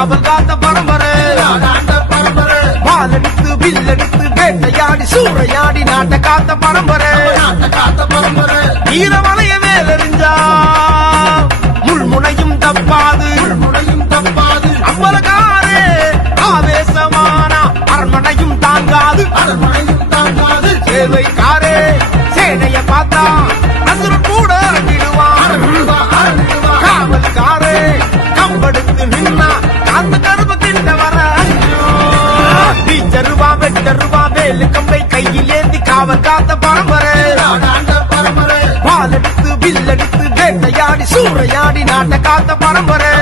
காவல் காத்த பரம்பரை பாலடித்து வில்லடித்து வேட்டையாடி சூறையாடி நாட்டை காத்த பரம்பரை ஈரமலைய மேலெறிஞ்சா முள்முனையும் தப்பாது அம்பலக்காரே ஆவேசமானா அரண்மனையும் தாங்காது சேவைக்காரே சேனைய பார்த்தா அசுரன் கூட இறங்கிடுவான் காவல்காரே கம்பெடுத்து நின்னா காந்த கரும்பு கிட்ட வர வீச்சருவா வெட்டருவா வேலு கம்பை கையில் ஏந்தி காவல் காத்த பரம்பரை பாலடித்து வில்லடித்து வேட்டையாடி சூறையாடி நாட்டை காத்த பரம்பரை